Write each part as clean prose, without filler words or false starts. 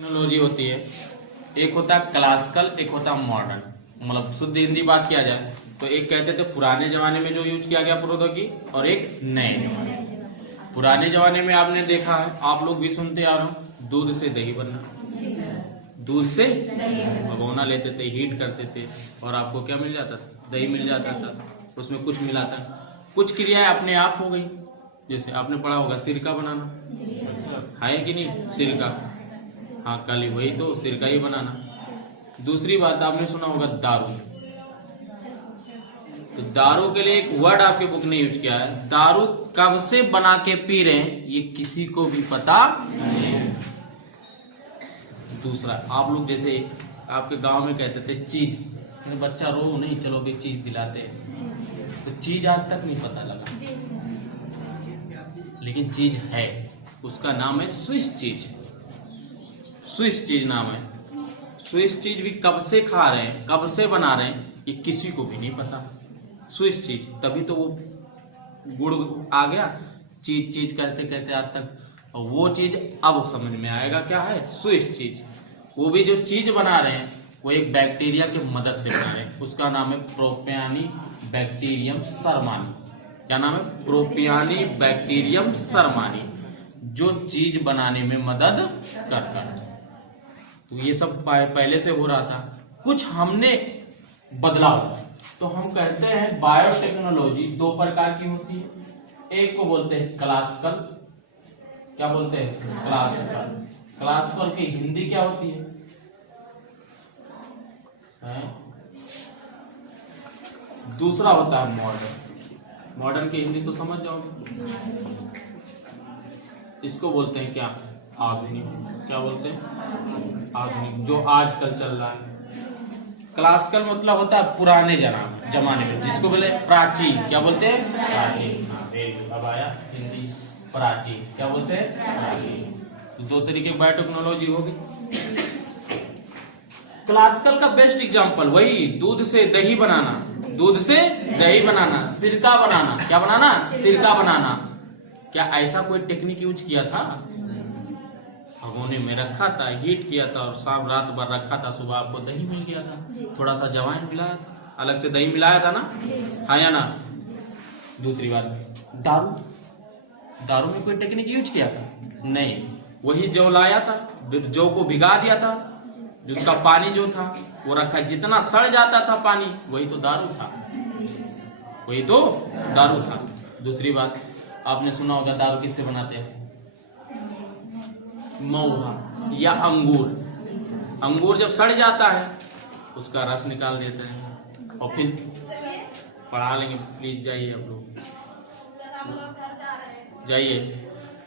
Technology होती है, एक होता है क्लासिकल, एक होता है मॉडर्न। मतलब शुद्ध हिंदी बात किया जाए तो एक कहते थे पुराने जमाने में जो यूज किया गया प्रौद्योगिकी, और एक नए जमाने। पुराने जमाने में आपने देखा है, आप लोग भी सुनते आ रहे हो, दूध से दही बनना, दूध से भगोना लेते थे, हीट करते थे और आपको क्या मिल जाता था? दही मिल जाता था। उसमें कुछ मिलाता, कुछ क्रियाएं अपने आप हो गई। जैसे आपने पढ़ा होगा सिरका बनाना, है कि नहीं? सिरका, हाँ, काली, वही तो सिरका ही बनाना। दूसरी बात आपने सुना होगा दारू। तो दारू के लिए एक वर्ड आपके बुक ने यूज किया है, दारू कब से बना के पी रहे हैं ये किसी को भी पता नहीं है। दूसरा, आप लोग जैसे आपके गांव में कहते थे चीज, बच्चा रो नहीं, चलो भी चीज दिलाते हैं, तो चीज आज तक नहीं पता लगा, लेकिन चीज है, उसका नाम है स्विस चीज। स्विस चीज नाम है। स्विस चीज भी कब से खा रहे हैं, कब से बना रहे हैं ये किसी को भी नहीं पता। स्विस चीज, तभी तो वो गुड़ आ गया, चीज चीज कहते कहते आज तक, और वो चीज अब समझ में आएगा क्या है स्विस चीज। वो भी जो चीज बना रहे हैं वो एक बैक्टीरिया की मदद से बना रहे हैं, उसका नाम है प्रोपियानी बैक्टीरियम सरमानी। क्या नाम है? प्रोपियानी बैक्टीरियम सरमानी, जो चीज बनाने में मदद करता है। तो ये सब पहले से हो रहा था, कुछ हमने बदलाव, तो हम कहते हैं बायोटेक्नोलॉजी दो प्रकार की होती है। एक को बोलते हैं क्लासिकल, क्या बोलते हैं? क्लासिकल। क्लासिकल की हिंदी क्या होती है? दूसरा होता है मॉडर्न। मॉडर्न की हिंदी तो समझ जाओगे, इसको बोलते हैं क्या? आधुनिक। क्या बोलते हैं? आधुनिक, जो आजकल चल रहा है। क्लासिकल मतलब होता है पुराने जमाने में, जिसको बोले प्राचीन। क्या बोलते हैं? प्राचीन। हाँ, अब आया हिंदी, प्राचीन। क्या बोलते हैं? प्राचीन। दो तरीके की बायोटेक्नोलॉजी होगी। क्लासिकल का बेस्ट एग्जांपल वही, दूध से दही बनाना, दूध से दही बनाना, सिरका बनाना। क्या बनाना? सिरका बनाना। क्या ऐसा कोई टेक्निक यूज किया था? भगोने में रखा था, हीट किया था और शाम रात भर रखा था, सुबह आपको दही मिल गया था, थोड़ा सा जवाइन मिलाया था, अलग से दही मिलाया था ना, हाँ या ना? दूसरी बात, दारू। दारू में कोई टेक्निक यूज किया था? नहीं, वही जौ लाया था, जौ को भिगा दिया था, जिसका पानी जो था वो रखा, जितना सड़ जाता था पानी वही तो दारू था, वही तो दारू था। दूसरी बात, आपने सुना होगा दारू किससे बनाते हैं? महुआ या अंगूर। अंगूर जब सड़ जाता है उसका रस निकाल देते हैं और फिर पढ़ा लेंगे, प्लीज जाइए आप लोग, जाइए,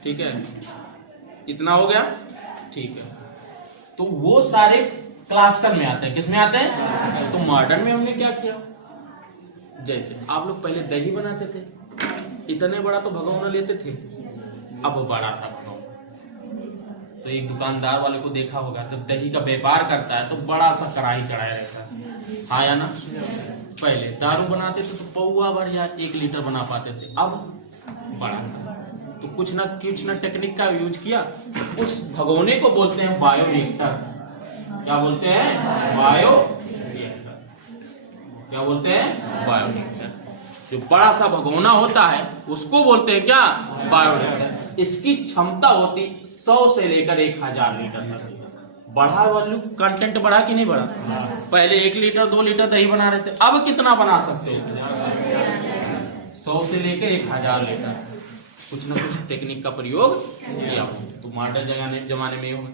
ठीक है? इतना हो गया, ठीक है? तो वो सारे क्लासिकल में आते हैं। किस में आते हैं? तो मॉडर्न में हमने क्या किया, जैसे आप लोग पहले दही बनाते थे, इतने बड़ा तो भगोना लेते थे, अब बड़ा सा भगोना। तो एक दुकानदार वाले को देखा होगा, जब दही का व्यापार करता है तो बड़ा सा कढ़ाई चढ़ाया रहता है, हाँ या ना? पहले दारू बनाते थे तो पौवा भर या 1 लीटर बना पाते थे, अब बड़ा सा। तो कुछ ना टेक्निक का यूज किया। उस भगोने को बोलते हैं बायोरिएक्टर। क्या बोलते हैं? बायोरिएक्टर। क्या बोलते हैं? बायोरिएक्टर। जो बड़ा सा भगोना होता है उसको बोलते हैं क्या? बायोरिएक्टर। इसकी क्षमता होती 100 से लेकर 1000 लीटर तक। बढ़ा वॉल्यूम, कंटेंट बढ़ा कि नहीं बढ़ा? पहले 1 लीटर 2 लीटर दही बना रहे थे, अब कितना बना सकते हो? 100 से लेकर 1000 लीटर। कुछ ना कुछ टेक्निक का प्रयोग किया। तो मॉडर्न जमाने में होगा।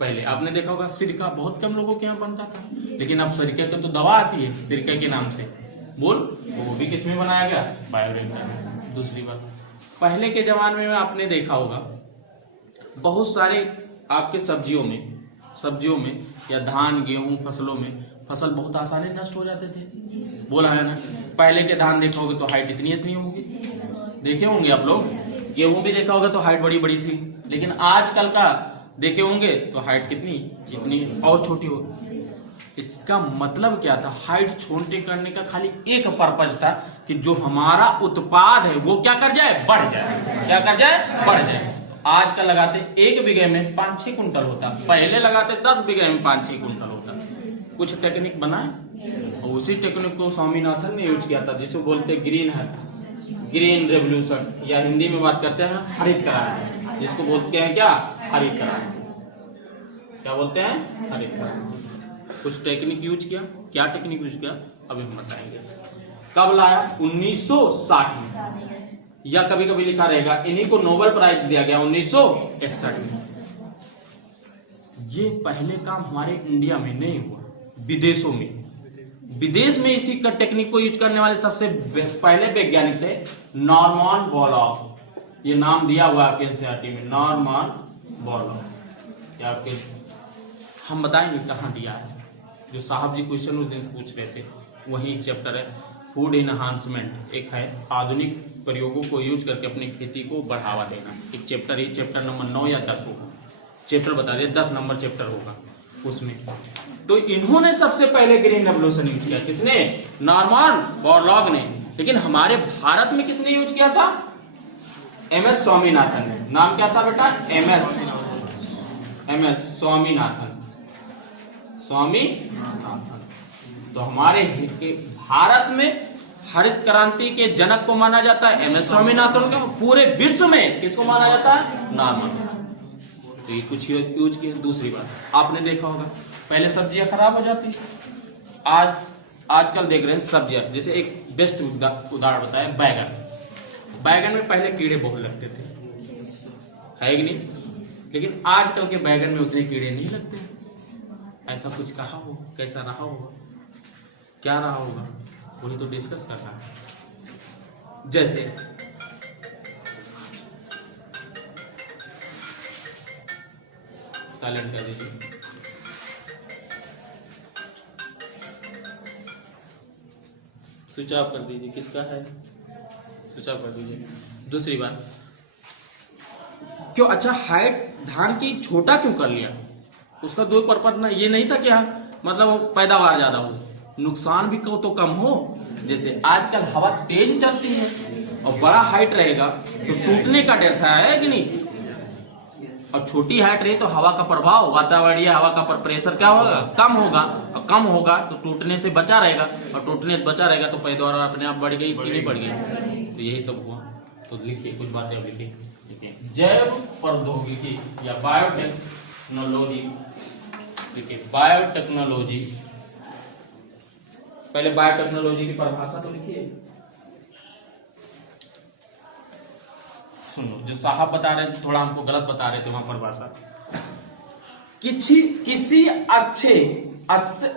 पहले आपने देखा होगा सिरका बहुत कम लोगों के यहाँ बनता था, लेकिन अब सिरके तो दवा आती है सिरके के नाम से, बोल, वो भी किसमें बनाया गया? बायोरिएक्टर में। दूसरी बात, पहले के जमाने में आपने देखा होगा बहुत सारे आपके सब्जियों में या धान गेहूं फसलों में फसल बहुत आसानी नष्ट हो जाते थे, बोला है ना? पहले के धान देखा होगा तो हाइट इतनी होगी, देखे होंगे आप लोग। गेहूं भी देखा होगा तो हाइट बड़ी बड़ी थी, लेकिन आजकल का देखे होंगे तो हाइट इतनी और छोटी होगी। इसका मतलब क्या था? हाइट छोटे करने का खाली एक पर्पज था कि जो हमारा उत्पाद है वो क्या कर जाए? बढ़ जाए। क्या कर जाए? बढ़ जाए। आज का लगाते 1 बीघे में 5-6 कुंटल होता, पहले लगाते 10 बीघे में 5-6 कुंटल होता। कुछ टेक्निक बनाए और उसी टेक्निक को स्वामीनाथन ने यूज किया था, जिसे बोलते ग्रीन रेवोल्यूशन, या हिंदी में बात करते हैं हरित क्रांति, जिसको बोलते हैं क्या, हरित क्रांति। क्या बोलते हैं, हरित क्रांति। कुछ टेक्निक यूज किया, क्या टेक्निक यूज किया अभी हम बताएंगे। कब लाया, 1960 में, या कभी कभी लिखा रहेगा इन्हीं को नोबेल प्राइज दिया गया 1961 में। ये पहले काम हमारे इंडिया में नहीं हुआ, विदेशों में। विदेश में इसी का टेक्निक को यूज करने वाले सबसे पहले वैज्ञानिक थे नॉर्मन बोरलॉग। ये नाम दिया हुआ है आपके एनसीईआरटी में, नॉर्मन बोरलॉग। या आपके हम बताएंगे कहाँ दिया है, जो साहब जी क्वेश्चन उस दिन पूछ रहे थे, वही चैप्टर है फूड एनहांसमेंट। एक है आधुनिक प्रयोगों को यूज करके अपनी खेती को बढ़ावा देना। एक चैप्टर, ये चैप्टर नंबर 9 या 10 होगा, चैप्टर बता रहे 10 नंबर चैप्टर होगा उसमें। तो इन्होंने सबसे पहले ग्रीन रेवोल्यूशन यूज किया, किसने, नॉर्मन बोरलॉग ने। लेकिन हमारे भारत में किसने यूज किया था, एमएस स्वामीनाथन ने। नाम क्या था बेटा, एमएस स्वामीनाथन। तो हमारे भारत में हरित क्रांति के जनक को माना जाता है एमएस स्वामीनाथन को। पूरे विश्व में किसको माना जाता है, नॉर्मन। तो ये कुछ यूज किया। दूसरी बात, आपने देखा होगा पहले सब्जियां खराब हो जाती, आजकल देख रहे हैं सब्जियां, जैसे एक बेस्ट उदाहरण बताया बैगन में पहले कीड़े बहुत लगते थे, है कि नहीं, लेकिन आजकल के बैगन में उतने कीड़े नहीं लगते। ऐसा कुछ कहा हो, कैसा रहा होगा, क्या रहा होगा, वही तो डिस्कस कर रहा है। जैसे साइलेंट कर दीजिए, स्विच ऑफ कर दीजिए, किसका है, स्विच ऑफ कर दीजिए। दूसरी बात, क्यों अच्छा हाइट धान की छोटा क्यों कर लिया, उसका दो पर्पज ना, ये नहीं था कि मतलब पैदावार ज्यादा हो, नुकसान भी तो कम हो। जैसे आजकल हवा तेज चलती है और बड़ा हाइट रहेगा तो टूटने का डर था, है कि नहीं, और छोटी हाइट रही तो हवा का प्रभाव, वातावरणीय हवा का प्रेशर क्या होगा, कम होगा, और कम होगा तो टूटने से बचा रहेगा, और टूटने से बचा रहेगा तो पैदावार अपने आप बढ़ गई कि नहीं बढ़ गई। तो यही सब हुआ। तो लिखिए कुछ बातें, अब लिखिए जैव प्रौद्योगिकी या बायोटेक्नोलॉजी। देखिए बायोटेक्नोलॉजी, पहले बायोटेक्नोलॉजी की परिभाषा तो लिखिए। सुनो, जो साहब बता रहे थे थोड़ा हमको गलत बता रहे थे वहां परिभाषा। किसी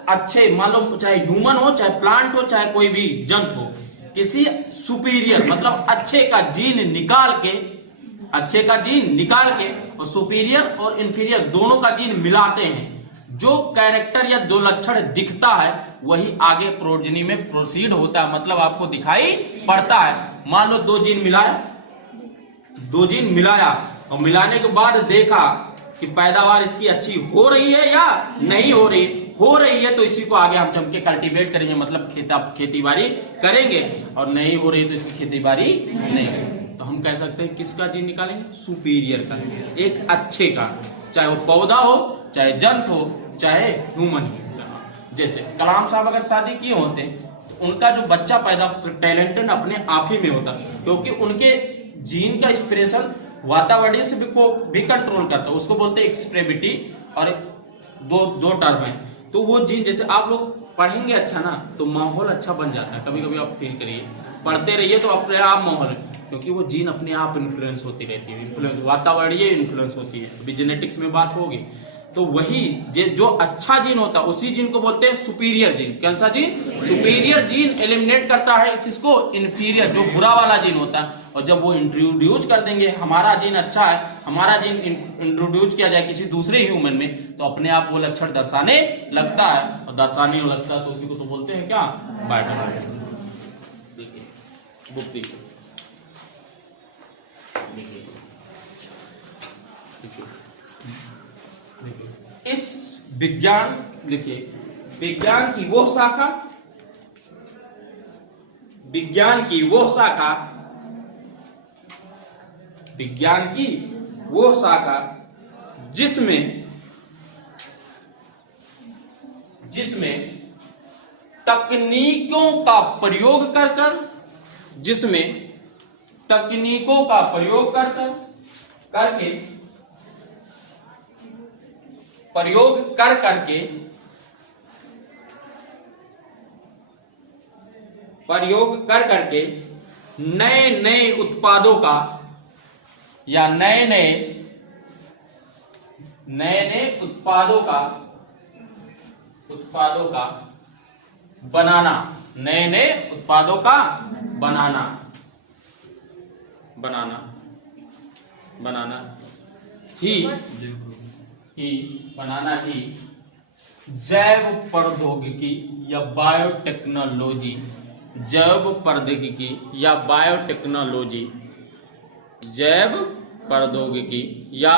अच्छे मान लो चाहे ह्यूमन हो, चाहे प्लांट हो, चाहे कोई भी जंतु हो, किसी सुपीरियर मतलब अच्छे का जीन निकाल के और सुपीरियर और इंफीरियर दोनों का जीन मिलाते हैं, जो कैरेक्टर या जो लक्षण दिखता है वही आगे प्रोजनी में प्रोसीड होता है, मतलब आपको दिखाई पड़ता है। मान लो दो जीन मिलाया और मिलाने के बाद देखा कि पैदावार इसकी अच्छी हो रही है या नहीं हो रही है तो इसी को आगे हम जम के कल्टीवेट करेंगे, मतलब खेती बाड़ी करेंगे, और नहीं हो रही तो इसकी खेती बाड़ी नहीं करेंगे। तो हम कह सकते हैं किसका जीन निकालेंगे, सुपीरियर का, एक अच्छे का, चाहे वो पौधा हो, चाहे जंतु हो, चाहे ह्यूमन हो। जैसे कलाम साहब अगर शादी किए होते तो उनका जो बच्चा पैदा टैलेंटेड अपने आप ही में होता, क्योंकि उनके जीन का एक्सप्रेशन वातावरण से भी कंट्रोल करता है, उसको बोलते हैं एक्सप्रेबिलिटी, और दो टर्म है। तो वो जीन, जैसे आप लोग पढ़ेंगे अच्छा ना तो माहौल अच्छा बन जाता है, कभी कभी आप फील करिए, पढ़ते रहिए तो अपने आप माहौल, क्योंकि वो जीन अपने आप इन्फ्लुएंस होती रहती है, इन्फ्लुएंस वातावरणीय इन्फ्लुएंस होती है। अभी जेनेटिक्स में बात होगी तो वही जो अच्छा जीन होता है उसी जीन को बोलते हैं सुपीरियर जीन। कौन सा जीन, सुपीरियर जीन एलिमिनेट करता है जिसको इन्फीरियर, जो बुरा वाला जीन होता है, और जब वो इंट्रोड्यूस कर देंगे, हमारा जीन अच्छा है, हमारा जीन इंट्रोड्यूस किया जाए किसी दूसरे ह्यूमन में, तो अपने आप वो लक्षण दर्शाने लगता है, और दर्शाने लगता है तो उसी को तो बोलते हैं क्या, बायोटेक्नोलॉजी। देखिए बुक देखिए, इस विज्ञान, लिखिए विज्ञान की वो शाखा विज्ञान की वो शाखा जिसमें तकनीकों का प्रयोग कर करके नए उत्पादों का या नए उत्पादों का बनाना, नए उत्पादों का बनाना ही जैव प्रौद्योगिकी या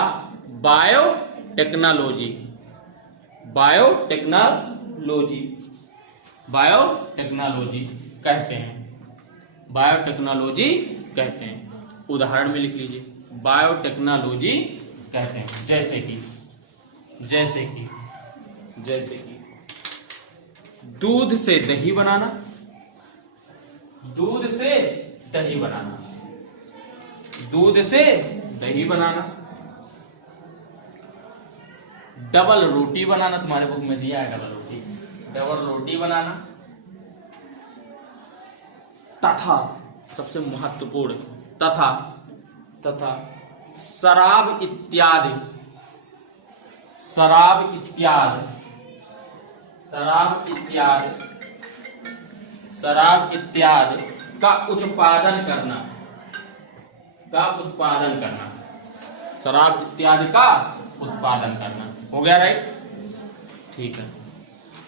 बायोटेक्नोलॉजी कहते हैं। उदाहरण में लिख लीजिए, बायोटेक्नोलॉजी कहते हैं। जैसे कि दूध से दही बनाना, डबल रोटी बनाना, तुम्हारे बुक में दिया है डबल रोटी बनाना, तथा सबसे महत्वपूर्ण तथा शराब इत्यादि का उत्पादन करना, शराब इत्यादि का उत्पादन करना। हो गया राइट? ठीक है।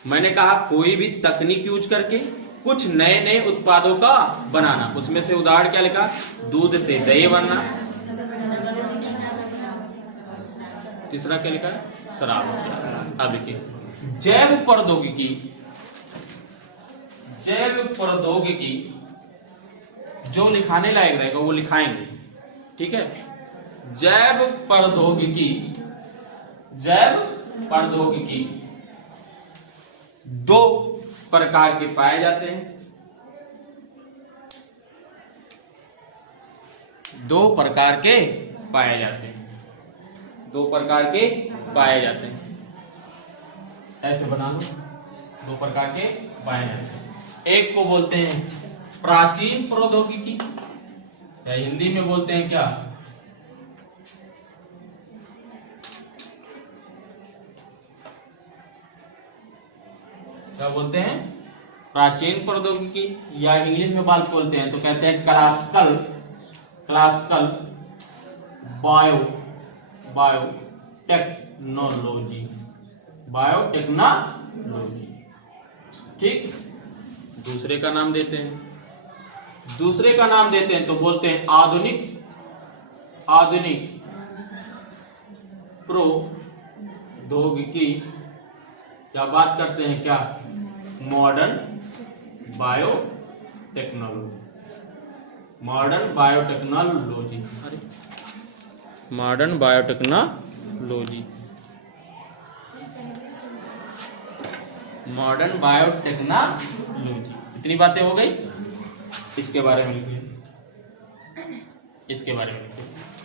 मैंने कहा कोई भी तकनीक यूज करके कुछ नए उत्पादों का बनाना। उसमें से उदाहरण क्या लिखा? दूध से दही बनना, तीसरा क्या लिखा है? शराब। अब लिखिए जैव प्रौद्योगिकी जो लिखाने लायक रहेगा वो लिखाएंगे, ठीक है। जैव प्रौद्योगिकी दो प्रकार के पाए जाते हैं, दो प्रकार के पाए जाते हैं। ऐसे बना लो, दो प्रकार के पाए जाते हैं। एक को बोलते हैं प्राचीन प्रौद्योगिकी, या हिंदी में बोलते हैं क्या? क्या बोलते हैं? प्राचीन प्रौद्योगिकी, या इंग्लिश में बात बोलते हैं तो कहते हैं क्लासिकल बायोटेक्नोलॉजी। ठीक। दूसरे का नाम देते हैं तो बोलते हैं आधुनिक प्रौद्योगिकी, या बात करते हैं क्या? Modern biotechnology. Modern biotechnology. इतनी बातें हो गई। इसके बारे में लिखिए,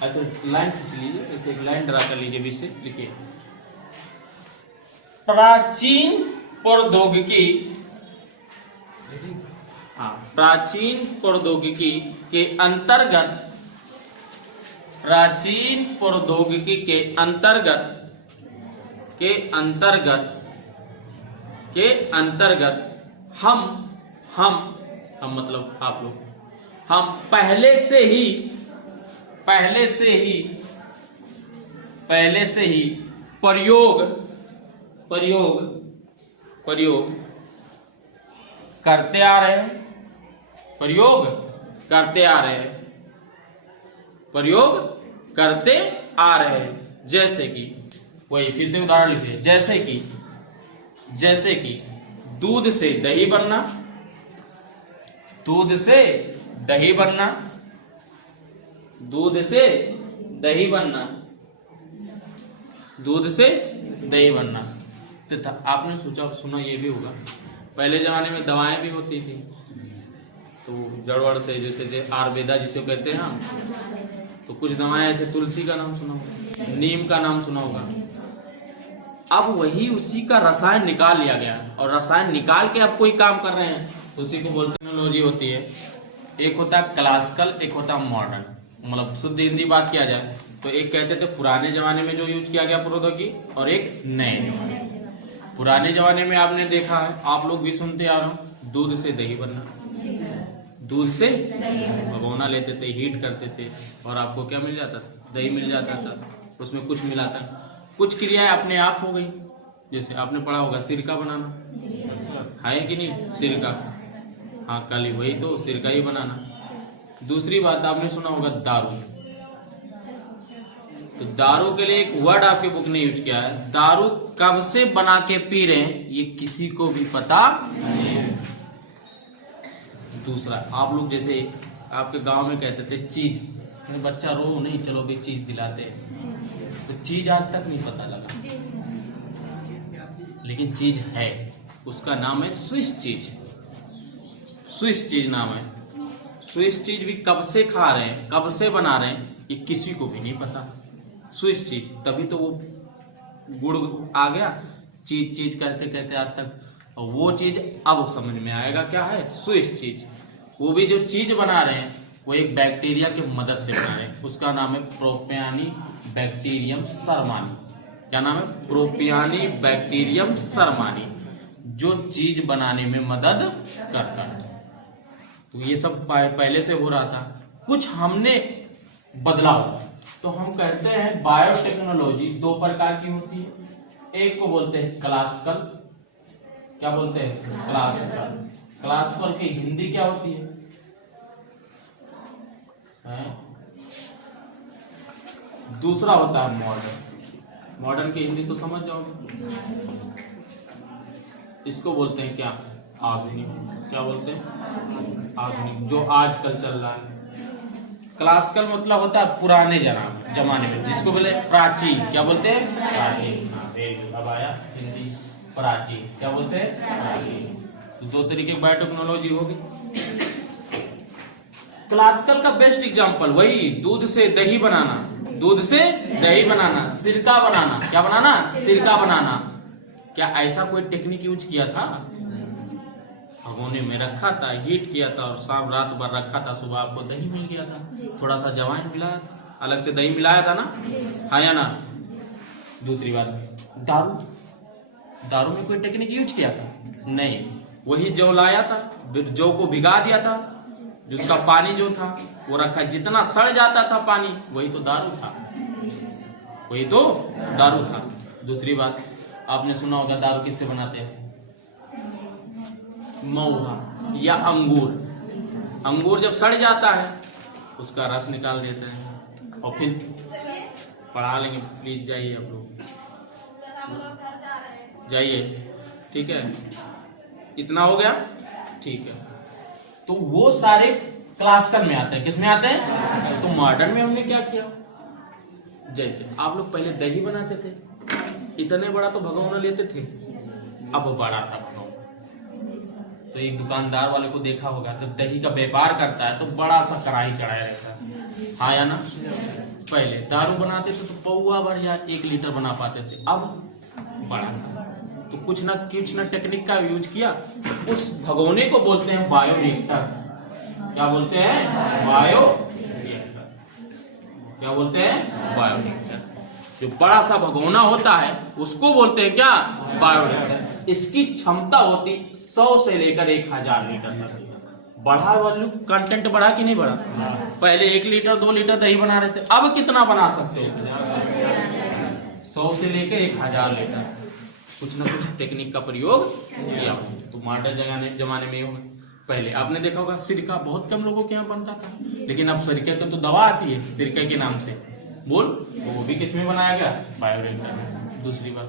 ऐसे लाइन खींच लीजिए, ऐसे एक लाइन ड्रा कर लीजिए, बीच से लिखिए प्राचीन प्रौद्योगिकी के अंतर्गत हम मतलब आप लोग, हम पहले से ही प्रयोग करते आ रहे हैं। जैसे कि, वही फिर से उदाहरण लिखिए, जैसे कि दूध से दही बनना, दूध से दही बनना। तो आपने सोचा सुना ये भी होगा, पहले जमाने में दवाएं भी होती थी, तो जड़वड़ से, जैसे आयुर्वेदा जिसे कहते हैं हम, तो कुछ दवाएं ऐसे, तुलसी का नाम सुना होगा, नीम का नाम सुना होगा। अब वही उसी का रसायन निकाल लिया गया, और रसायन निकाल के अब कोई काम कर रहे हैं, उसी को बोलते हैं टेक्नोलॉजी होती है। एक होता है क्लासिकल, एक होता है मॉडर्न। मतलब शुद्ध हिंदी बात किया जाए तो एक कहते थे पुराने जमाने में जो यूज किया गया प्रौद्योगिकी, और एक नए जमाने। पुराने जमाने में आपने देखा है, आप लोग भी सुनते आ रहे हो, दूध से दही बनना, दूध से भगोना लेते थे, हीट करते थे, और आपको क्या मिल जाता था? दही मिल जाता था। उसमें कुछ मिलाता, कुछ क्रियाएं अपने आप हो गई। जैसे आपने पढ़ा होगा सिरका बनाना, है कि नहीं? सिरका, हाँ काली, वही तो सिरका ही बनाना। दूसरी बात आपने सुना होगा दारू। तो दारू के लिए एक वर्ड आपकी बुक ने यूज किया है, दारू कब से बना के पी रहे हैं ये किसी को भी पता नहीं है। दूसरा, आप लोग जैसे आपके गांव में कहते थे चीज, बच्चा रो नहीं, चलो भी चीज दिलाते हैं, तो चीज आज तक नहीं पता लगा, लेकिन चीज है, उसका नाम है स्विस चीज। स्विस चीज नाम है। स्विस चीज भी कब से खा रहे हैं, कब से बना रहे हैं, ये किसी को भी नहीं पता। स्विस चीज, तभी तो वो गुड़ आ गया, चीज चीज कहते कहते आज तक, और वो चीज अब समझ में आएगा क्या है, स्विस चीज। वो भी जो चीज बना रहे हैं वो एक बैक्टीरिया की मदद से बना रहे हैं, उसका नाम है प्रोपियानी बैक्टीरियम सरमानी। क्या नाम है? प्रोपियानी बैक्टीरियम सरमानी, जो चीज बनाने में मदद करता है। तो ये सब पहले से हो रहा था, कुछ हमने बदलाव, तो हम कहते हैं बायोटेक्नोलॉजी दो प्रकार की होती है। एक को बोलते हैं क्लासिकल, क्या बोलते हैं? क्लासिकल। क्लासिकल की हिंदी क्या होती है? दूसरा होता है मॉडर्न। मॉडर्न की हिंदी तो समझ जाओगे, इसको बोलते हैं क्या? आधुनिक। क्या बोलते हैं? आधुनिक, जो आजकल चल रहा है। क्लासिकल मतलब होता है पुराने जमाने में, जिसको बोले प्राचीन। क्या बोलते हैं? प्राचीन। हाँ, अब आया हिंदी, प्राचीन। क्या बोलते हैं? प्राचीन। तो दो तरीके की बायोटेक्नोलॉजी होगी। क्लासिकल का बेस्ट एग्जांपल वही दूध से दही बनाना, दूध से दही बनाना, सिरका बनाना। क्या बनाना? सिरका बनाना। क्या ऐसा कोई टेक्निक यूज किया था? भगोने में रखा था, हीट किया था, और शाम रात भर रखा था, सुबह आपको दही मिल गया था, थोड़ा सा जवाइन मिलाया था, अलग से दही मिलाया था ना, हाँ या ना? दूसरी बात, दारू। दारू में कोई टेक्निक यूज किया था? नहीं, वही जौ लाया था, जौ को भिगा दिया था, जिसका पानी जो था वो रखा, जितना सड़ जाता था पानी वही तो दारू था, वही तो दारू था। दूसरी बात, आपने सुना होगा दारू किससे बनाते हैं? महुआ या अंगूर। अंगूर जब सड़ जाता है उसका रस निकाल देते हैं, और फिर पढ़ा लेंगे, प्लीज जाइए आप लोग, जाइए, ठीक है? इतना हो गया, ठीक है? तो वो सारे क्लासिकल में आते हैं। किस में आते हैं? तो मॉडर्न में हमने क्या किया, जैसे आप लोग पहले दही बनाते थे, इतने बड़ा तो भगोना लेते थे, अब बड़ा सा भगोना। तो एक दुकानदार वाले को देखा होगा, जब दही का व्यापार करता है तो बड़ा सा कढ़ाई चढ़ाया रहता है, हाँ या ना? पहले दारू बनाते थे तो पौवा भर या 1 लीटर बना पाते थे, अब बड़ा सा। तो कुछ ना टेक्निक का यूज किया। उस भगोने को बोलते हैं बायोरिएक्टर। क्या बोलते हैं? बायोरिएक्टर। क्या बोलते हैं? बायोरिएक्टर। जो बड़ा सा भगोना होता है उसको बोलते हैं क्या? बायोरिएक्टर। इसकी क्षमता होती 100 से लेकर 1000 लीटर तक। बढ़ा वॉल्यूम, कंटेंट बढ़ा कि नहीं बढ़ा? पहले 1 लीटर 2 लीटर दही बना रहे थे, अब कितना बना सकते हो? 100 से लेकर 1000 लीटर। कुछ ना कुछ टेक्निक का प्रयोग किया। तो मॉडर्न जमाने में होगा। पहले आपने देखा होगा सिरका बहुत कम लोगों के यहाँ बनता था, लेकिन अब सिरके की तो दवा आती है सिरके के नाम से, बोल, तो वो भी किसमें बनाया गया? बायोरिएक्टर में। दूसरी बात,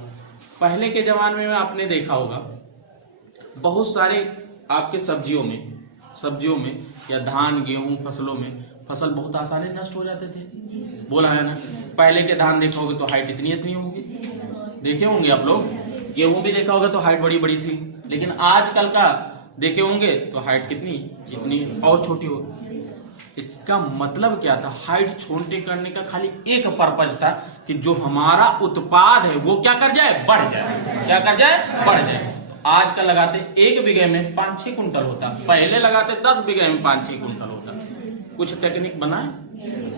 पहले के जमाने में आपने देखा होगा बहुत सारे आपके सब्जियों में या धान गेहूं फसलों में फसल बहुत आसानी नष्ट हो जाते थे, बोला है ना? पहले के धान देखा होगा तो हाइट इतनी इतनी होगी, देखे होंगे आप लोग। गेहूं भी देखा होगा तो हाइट बड़ी बड़ी थी, लेकिन आजकल का देखे होंगे तो हाइट कितनी इतनी और छोटी होगी। इसका मतलब क्या था, हाइट छोटे करने का खाली एक पर्पज था कि जो हमारा उत्पाद है वो क्या कर जाए, बढ़ जाए। क्या कर जाए, बढ़ जाए। आजकल लगाते 1 बीघे में 5-6 कुंटल होता, पहले लगाते 10 बीघे में 5-6 कुंटल होता। कुछ टेक्निक बनाए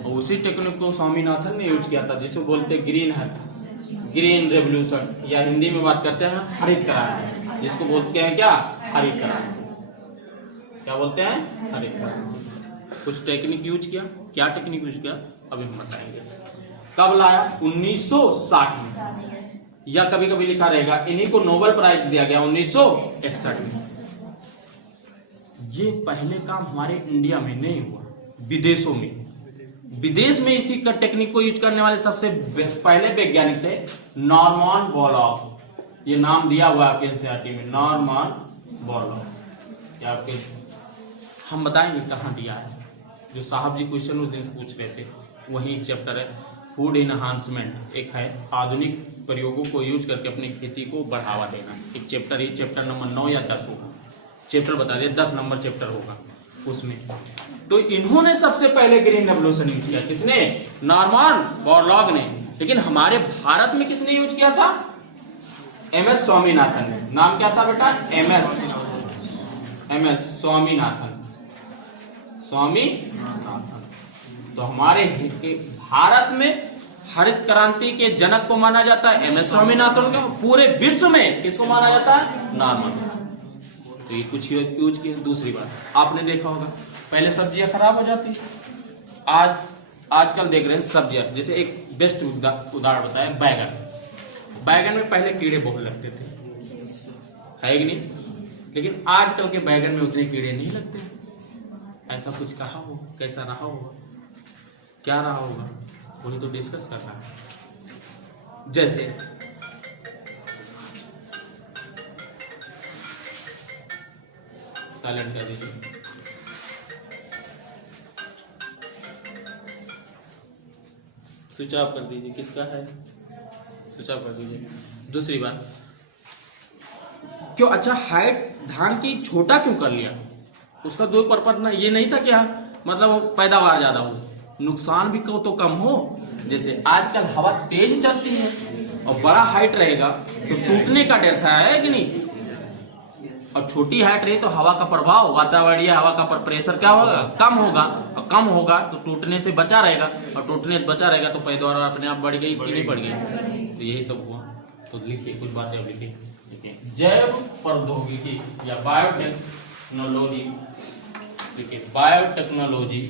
और उसी टेक्निक को स्वामीनाथन ने यूज किया था, जिसको बोलते ग्रीन रेवोल्यूशन, या हिंदी में बात करते हैं हरित क्रांति, जिसको बोलते हैं क्या, हरित क्रांति। क्या बोलते हैं, हरित क्रांति। कुछ टेक्निक यूज किया, क्या टेक्निक यूज किया अभी हम बताएंगे। कब लाया, 1960 में, या कभी कभी लिखा रहेगा इन्हीं को नोबेल प्राइज दिया गया 1961 में। ये पहले काम हमारे इंडिया में नहीं हुआ, विदेशों में। विदेश में इसी का टेक्निक को यूज करने वाले सबसे पहले वैज्ञानिक थे नॉर्मन बोरलॉग। ये नाम दिया हुआ है आपके एनसीईआरटी में, नॉर्मन बोरलॉग। या आपके हम बताएंगे कहाँ दिया है, जो साहब जी क्वेश्चन उस दिन पूछ रहे थे, वही चैप्टर है फूड एनहांसमेंट। एक है आधुनिक प्रयोगों को यूज करके अपनी खेती को बढ़ावा देना, एक चैप्टर, ये चैप्टर नंबर 9 या 10 होगा, चैप्टर बता दिया 10 नंबर चैप्टर होगा उसमें। तो इन्होंने सबसे पहले ग्रीन रेवोल्यूशन यूज किया, किसने, नॉर्मन बोरलॉग ने। लेकिन हमारे भारत में किसने यूज किया था, एमएस स्वामीनाथन ने। नाम क्या था बेटा, एमएस स्वामीनाथन। तो हमारे भारत में हरित क्रांति के जनक को माना जाता है एमएस स्वामीनाथन का। पूरे विश्व में किसको माना जाता है, नॉर्मन। तो ये कुछ यूज किया। दूसरी बात, आपने देखा होगा पहले सब्जियां खराब हो जाती, आजकल देख रहे हैं सब्जियां, जैसे एक बेस्ट उदाहरण बताया बैगन। बैगन में पहले कीड़े बहुत लगते थे, है कि नहीं, लेकिन आजकल के बैगन में उतने कीड़े नहीं लगते। ऐसा कुछ कहा हो, कैसा रहा होगा, क्या रहा होगा, वही तो डिस्कस कर रहा है। जैसे साइलेंट कर दीजिए, स्विच ऑफ कर दीजिए, किसका है, स्विच ऑफ कर दीजिए। दूसरी बात, क्यों अच्छा हाइट धान की छोटा क्यों कर लिया, उसका दो पर्पज ना, ये नहीं था कि मतलब पैदावार ज्यादा हो, नुकसान भी तो कम हो। जैसे आजकल हवा तेज चलती है और बड़ा हाइट रहेगा तो टूटने का डर था, है कि नहीं, और छोटी हाइट रही तो हवा का प्रभाव, वातावरणीय हवा का प्रेशर क्या होगा, कम होगा, और कम होगा तो टूटने से बचा रहेगा, और टूटने से बचा रहेगा तो पैदावार अपने आप बढ़ गई कि नहीं बढ़ गई। तो यही सब हुआ। तो लिखिए कुछ बातें लिखिए, जैव प्रौद्योगिकी या बायोटेक्नोलॉजी, देखिए बायोटेक्नोलॉजी,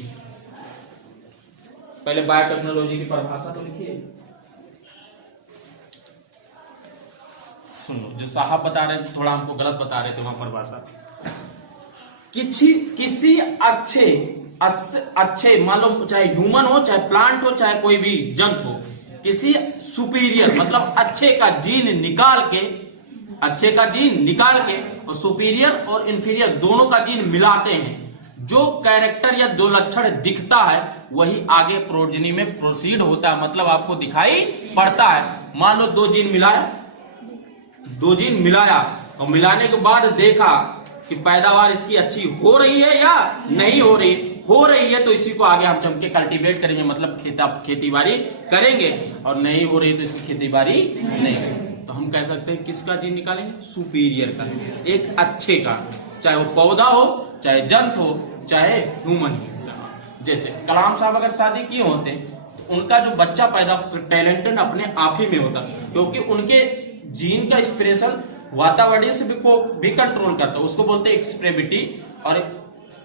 पहले बायोटेक्नोलॉजी की परिभाषा तो लिखिए। सुनो, जो साहब बता रहे थे थोड़ा हमको गलत बता रहे थे वहां परिभाषा। किसी अच्छे मान लो चाहे ह्यूमन हो, चाहे प्लांट हो, चाहे कोई भी जंतु हो, किसी सुपीरियर मतलब अच्छे का जीन निकाल के और सुपीरियर और इंफीरियर दोनों का जीन मिलाते हैं। जो कैरेक्टर या जो लक्षण दिखता है वही आगे प्रोजेनी में प्रोसीड होता है, मतलब आपको दिखाई पड़ता है। मान लो दो जीन मिलाया और मिलाने के बाद देखा कि पैदावार इसकी अच्छी हो रही है या नहीं हो रही है तो इसी को आगे हम चमके कल्टीवेट करेंगे, मतलब खेती बाड़ी करेंगे, और नहीं हो रही तो इसकी खेती बाड़ी नहीं। तो हम कह सकते हैं किसका जीन निकालेंगे, सुपीरियर का, एक अच्छे का, चाहे वो पौधा हो, चाहे जंतु हो, चाहे ह्यूमन हो। जैसे कलाम साहब अगर शादी किए होते उनका जो बच्चा पैदा टैलेंटेड अपने आप ही में होता, क्योंकि उनके जीन का एक्सप्रेशन वातावरण से भी कंट्रोल करता है, उसको बोलते हैं एक्सप्रेबिलिटी, और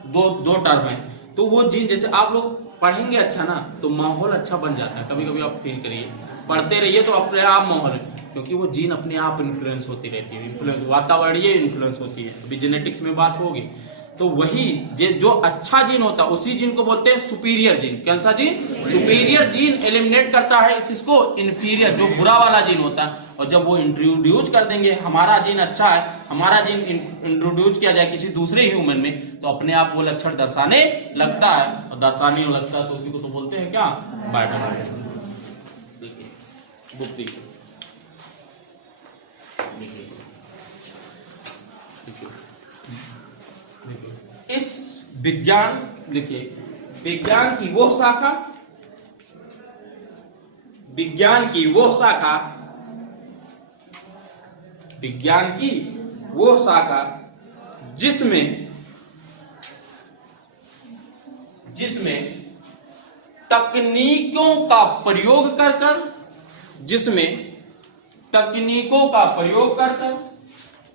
दो टर्म है। तो वो जीन, जैसे आप लोग पढ़ेंगे अच्छा ना तो माहौल अच्छा बन जाता है। कभी कभी आप फील करिए, पढ़ते रहिए तो अपने आप माहौल, क्योंकि वो जीन अपने आप इन्फ्लुएंस होती रहती है, इन्फ्लुएंस वातावरणीय इन्फ्लुएंस होती है। अभी जेनेटिक्स में बात होगी तो वही जो अच्छा जीन होता है उसी जीन को बोलते हैं सुपीरियर जीन। कौन सा जीन, सुपीरियर जीन एलिमिनेट करता है जिसको इन्फीरियर, जो बुरा वाला जीन होता है। और जब वो इंट्रोड्यूस कर देंगे, हमारा जीन अच्छा है, हमारा जीन इंट्रोड्यूस किया जाए किसी दूसरे ह्यूमन में, तो अपने आप वो लक्षण दर्शाने लगता है, और दर्शाने लगता है तो उसी को तो बोलते हैं क्या, बायोटेक्नोलॉजी। बुक देखिए, इस विज्ञान, देखिए विज्ञान की वो शाखा, विज्ञान की वो शाखा, विज्ञान की वो शाखा जिसमें तकनीकों का प्रयोग कर कर, जिसमें तकनीकों का प्रयोग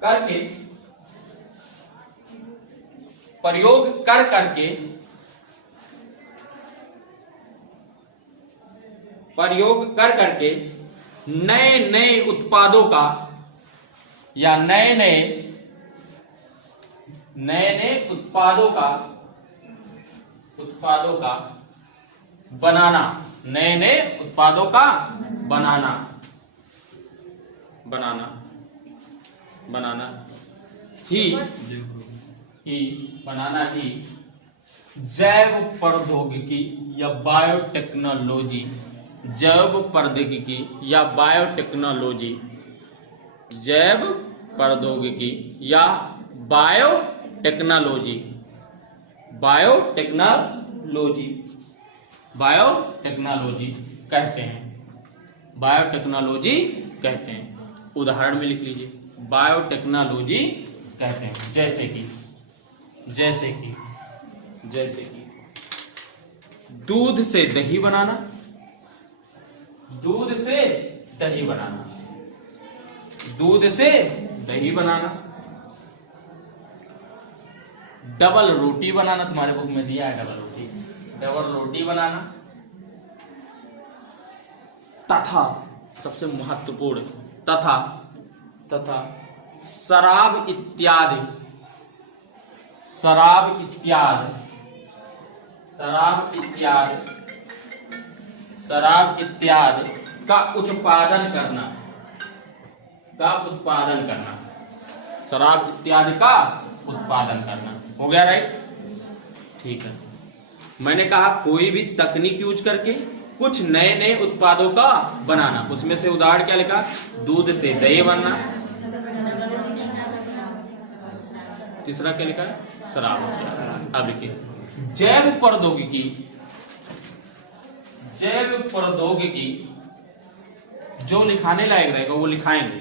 करके प्रयोग कर करके प्रयोग कर करके नए नए उत्पादों का या नए नए उत्पादों का बनाना, नए नए उत्पादों का बनाना ही जैव प्रौद्योगिकी या बायोटेक्नोलॉजी, जैव प्रौद्योगिकी या बायोटेक्नोलॉजी, जैव प्रौद्योगिकी या बायोटेक्नोलॉजी, बायोटेक्नोलॉजी कहते हैं, बायोटेक्नोलॉजी कहते हैं। उदाहरण में लिख लीजिए, बायोटेक्नोलॉजी कहते हैं। जैसे कि दूध से दही बनाना, दूध से दही बनाना, डबल रोटी बनाना, तुम्हारे बुक में दिया है डबल रोटी बनाना, तथा सबसे महत्वपूर्ण तथा शराब इत्यादि का उत्पादन करना, शराब इत्यादि का उत्पादन करना। हो गया राइट? ठीक है। मैंने कहा कोई भी तकनीक यूज करके कुछ नए नए उत्पादों का बनाना। उसमें से उदाहरण क्या लिखा? दूध से दही बनना, तीसरा क्या लिखा है? शराब। अब लिखिए जैव प्रौद्योगिकी, जो लिखाने लायक रहेगा वो लिखाएंगे,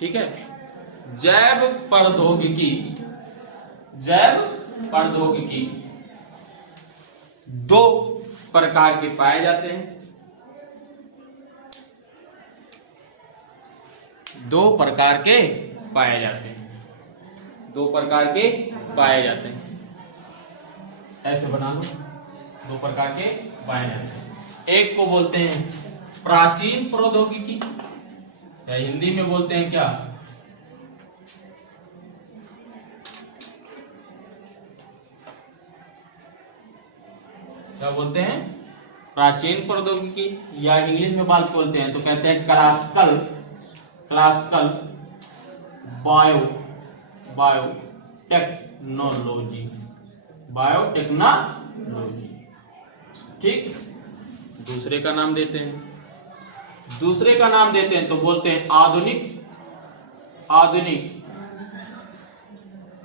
ठीक है। जैव प्रौद्योगिकी दो प्रकार के पाए जाते हैं, दो प्रकार के पाए जाते हैं। ऐसे बना लो, दो प्रकार के पाए जाते हैं। एक को बोलते हैं प्राचीन प्रौद्योगिकी, या हिंदी में बोलते हैं क्या? क्या बोलते हैं? प्राचीन प्रौद्योगिकी, या इंग्लिश में बात बोलते हैं तो कहते हैं क्लासिकल बायोटेक्नोलॉजी। ठीक। दूसरे का नाम देते हैं तो बोलते हैं आधुनिक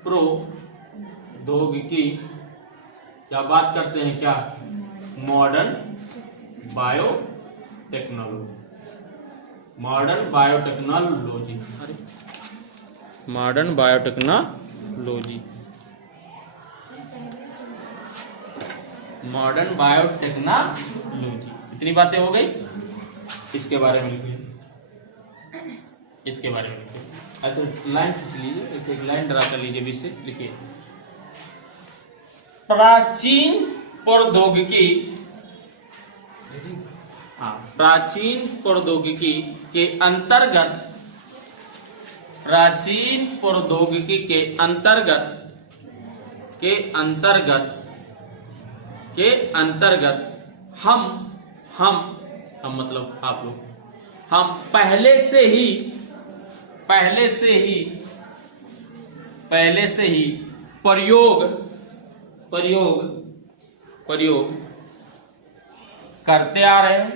प्रौद्योगिकी, या बात करते हैं क्या? Modern biotechnology. Modern biotechnology. इतनी बातें हो गई। इसके बारे में लिखिए, ऐसे लाइन खींच लीजिए, ऐसे एक लाइन ड्रा कर लीजिए, बीच से लिखिए प्राचीन प्रौद्योगिकी के अंतर्गत हम मतलब आप लोग, हम पहले से ही प्रयोग करते आ रहे हैं,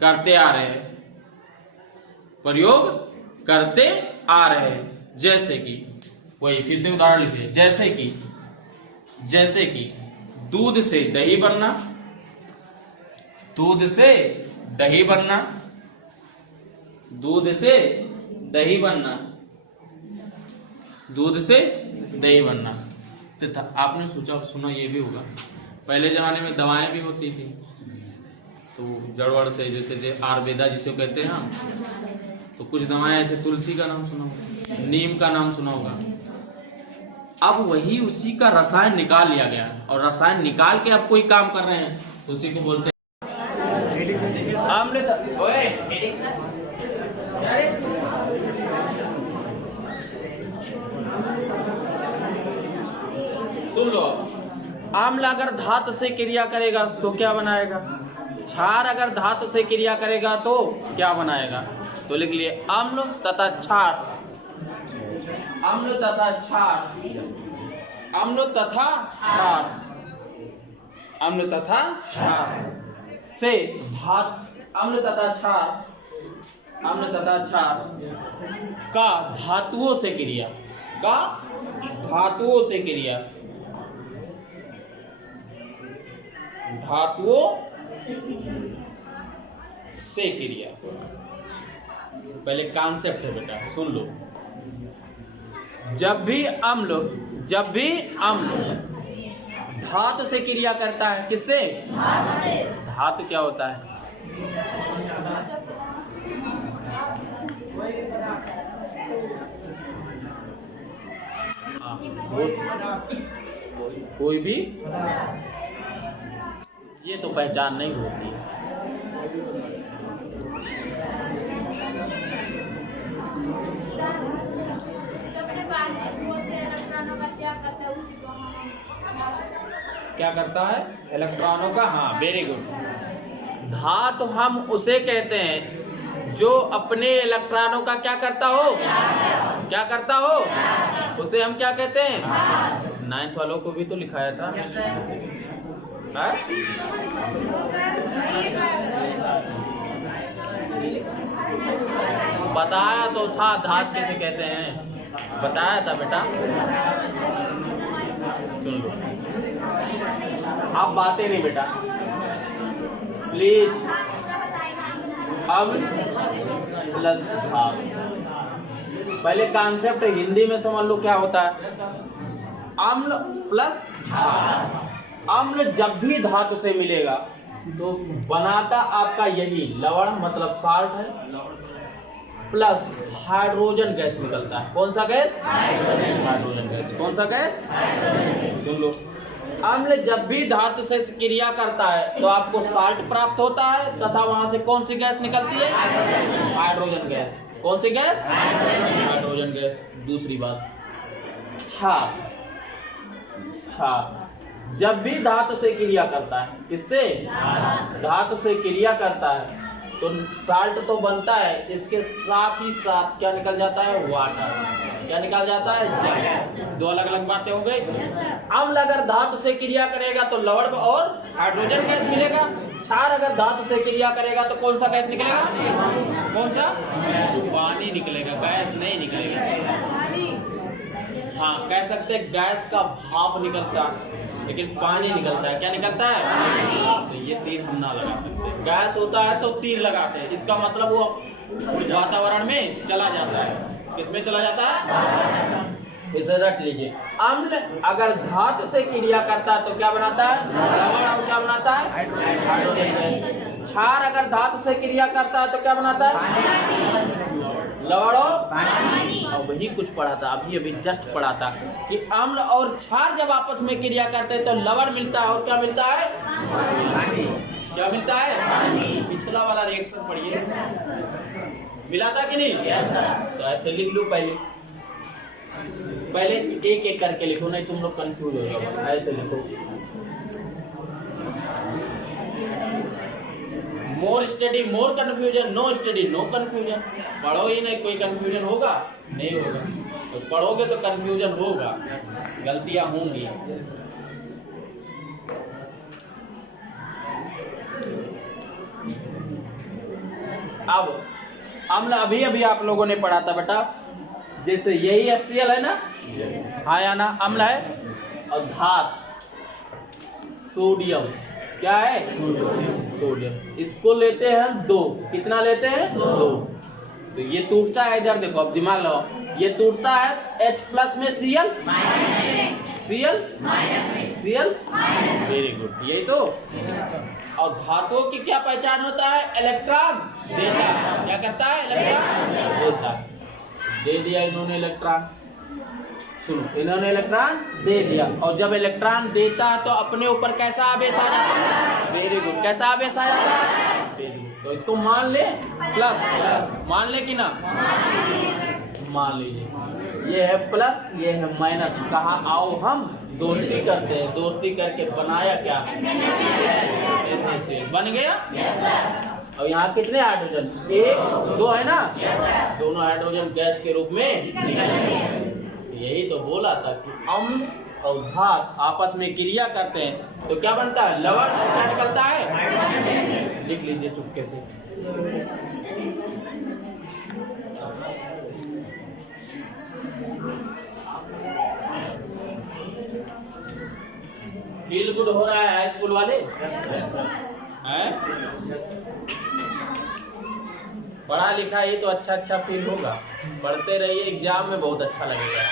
करते आ रहे हैं, प्रयोग करते आ रहे हैं। जैसे कि, वही फिर से उदाहरण लिखिए, जैसे कि दूध से दही बनना, दूध से दही बनना, दूध से दही बनना, दूध से दही बनना। तथा आपने सुना ये भी होगा, पहले जमाने में दवाएं भी होती थी, तो जड़वड़ से, जैसे आयुर्वेदा जिसे कहते हैं हम, तो कुछ दवाएं ऐसे, तुलसी का नाम सुना होगा, नीम का नाम सुना होगा। अब वही उसी का रसायन निकाल लिया गया, और रसायन निकाल के अब कोई काम कर रहे हैं, तो उसी को बोलते हैं आम्ल। सुन लो, आम्ल अगर धातु से क्रिया करेगा तो क्या बनाएगा, क्षार अगर धातु से क्रिया करेगा तो क्या बनाएगा। तो लिख लिए अम्ल तथा क्षार, अम्ल तथा क्षार, अम्ल तथा क्षार, अम्ल तथा क्षार से अम्ल तथा क्षार, अम्ल तथा क्षार का धातुओं से क्रिया, का धातुओं से क्रिया, धातुओं से क्रिया। पहले कॉन्सेप्ट है बेटा, सुन लो। जब भी अम्ल धातु से क्रिया करता है, किससे, धातु क्या होता है, कोई भी, ये तो पहचान नहीं होती। क्या करता है, इलेक्ट्रॉनों का, हाँ वेरी गुड। धातु हम उसे कहते हैं जो अपने इलेक्ट्रॉनों का क्या करता हो, क्या करता हो, उसे हम क्या कहते हैं। 9th वालों को भी तो लिखाया था। बताया तो था धातु किसे कहते हैं, बताया था बेटा। सुन लो, आप बातें नहीं बेटा प्लीज। अम्ल प्लस धातु, पहले कॉन्सेप्ट हिंदी में समझ लो क्या होता है। अम्ल प्लस धातु, अम्ल जब भी धातु से मिलेगा तो बनाता आपका यही लवण, मतलब साल्ट है, प्लस हाइड्रोजन गैस निकलता है। कौन सा गैस, हाइड्रोजन गैस। कौन सा गैस, सुन लो। अम्ल जब भी धातु से क्रिया करता है तो आपको साल्ट प्राप्त होता है, तथा वहां से कौन सी गैस निकलती है, हाइड्रोजन गैस। कौन सी गैस, हाइड्रोजन गैस। दूसरी बात, क्षार, क्षार जब भी धातु से क्रिया करता है, किससे, धातु से क्रिया करता है तो साल्ट तो बनता है, इसके साथ ही साथ क्या निकल जाता है, वाटर। क्या निकल जाता है, जल। दो अलग अलग बातें हो गई। अम्ल अगर धातु से क्रिया करेगा तो लवण और हाइड्रोजन गैस मिलेगा। क्षार अगर धातु से क्रिया करेगा तो कौन सा गैस निकलेगा, कौन सा, पानी निकलेगा, गैस नहीं निकलेगा। हाँ कह सकते हैं गैस का भाप निकलता है, लेकिन पानी निकलता है। क्या निकलता है, तो ये तीर हम ना लगा सकते। गैस होता है तो तीर लगाते हैं, इसका मतलब वो वातावरण में चला जाता है। किसमें चला जाता है, इसे रट लीजिए। अम्ल अगर धातु से क्रिया करता है तो क्या बनाता है, लवण। और क्या बनाता है, हाइड्रोजन गैस। क्षार अगर धातु से क्रिया करता है तो क्या बनाता है, लवण और पानी। और वही कुछ पढ़ा था अभी, अभी जस्ट पढ़ा था कि अम्ल और क्षार जब आपस में क्रिया करते हैं तो लवण मिलता है, और क्या मिलता है, क्या मिलता है, पिछला वाला रिएक्शन पढ़िए, मिला था कि नहीं। तो ऐसे लिख लो, पहले एक एक करके लिखो, नहीं तुम लोग कंफ्यूज हो जाओगे। ऐसे लिखो, more study more confusion, no study no confusion. पढ़ो ही नहीं, कोई कंफ्यूजन होगा नहीं होगा, तो पढ़ोगे तो कंफ्यूजन होगा, गलतियां होंगी। अब अम्ल अभी अभी आप लोगों ने पढ़ा था बेटा, जैसे यही HCl है ना, हाँ या ना, अम्ल है। और धात सोडियम, क्या है? सोडियम। इसको लेते हैं हम 2, कितना लेते हैं? 2। तो ये टूटता है, इधर देखो, अब दिमाग लगाओ, ये टूटता है H+ में Cl, Cl, वेरी गुड, यही तो। और धातुओं की क्या पहचान होता है? इलेक्ट्रॉन देता है। क्या करता है? इलेक्ट्रॉन देता है। दे दिया इन्होंने इलेक्ट्रॉन, सुनो, इन्होंने इलेक्ट्रॉन दे दिया, और जब इलेक्ट्रॉन देता है तो अपने ऊपर कैसा आवेश आ जाता है? वेरी गुड, कैसा आवेश आ जाता है? Very good. तो इसको मान ले प्लस, मान ले कि ना? मान लीजिए ये है प्लस, ये है माइनस। कहा आओ हम दोस्ती करते हैं, दोस्ती करके बनाया क्या? NaCl बन गया। और यहाँ कितने हाइड्रोजन? 1 2 है ना, दोनों हाइड्रोजन गैस के रूप में निकलेंगे। यही तो बोला था कि अम्ल और धात आपस में क्रिया करते हैं तो क्या बनता है? लवण। और क्या निकलता है? लिख लीजिए चुपके से। फील गुड हो रहा है हाई स्कूल वाले? हैं? पढ़ा लिखा ये तो अच्छा फील होगा। पढ़ते रहिए, एग्जाम में बहुत अच्छा लगेगा।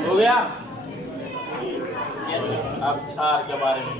हो गया? अब क्षार के बारे में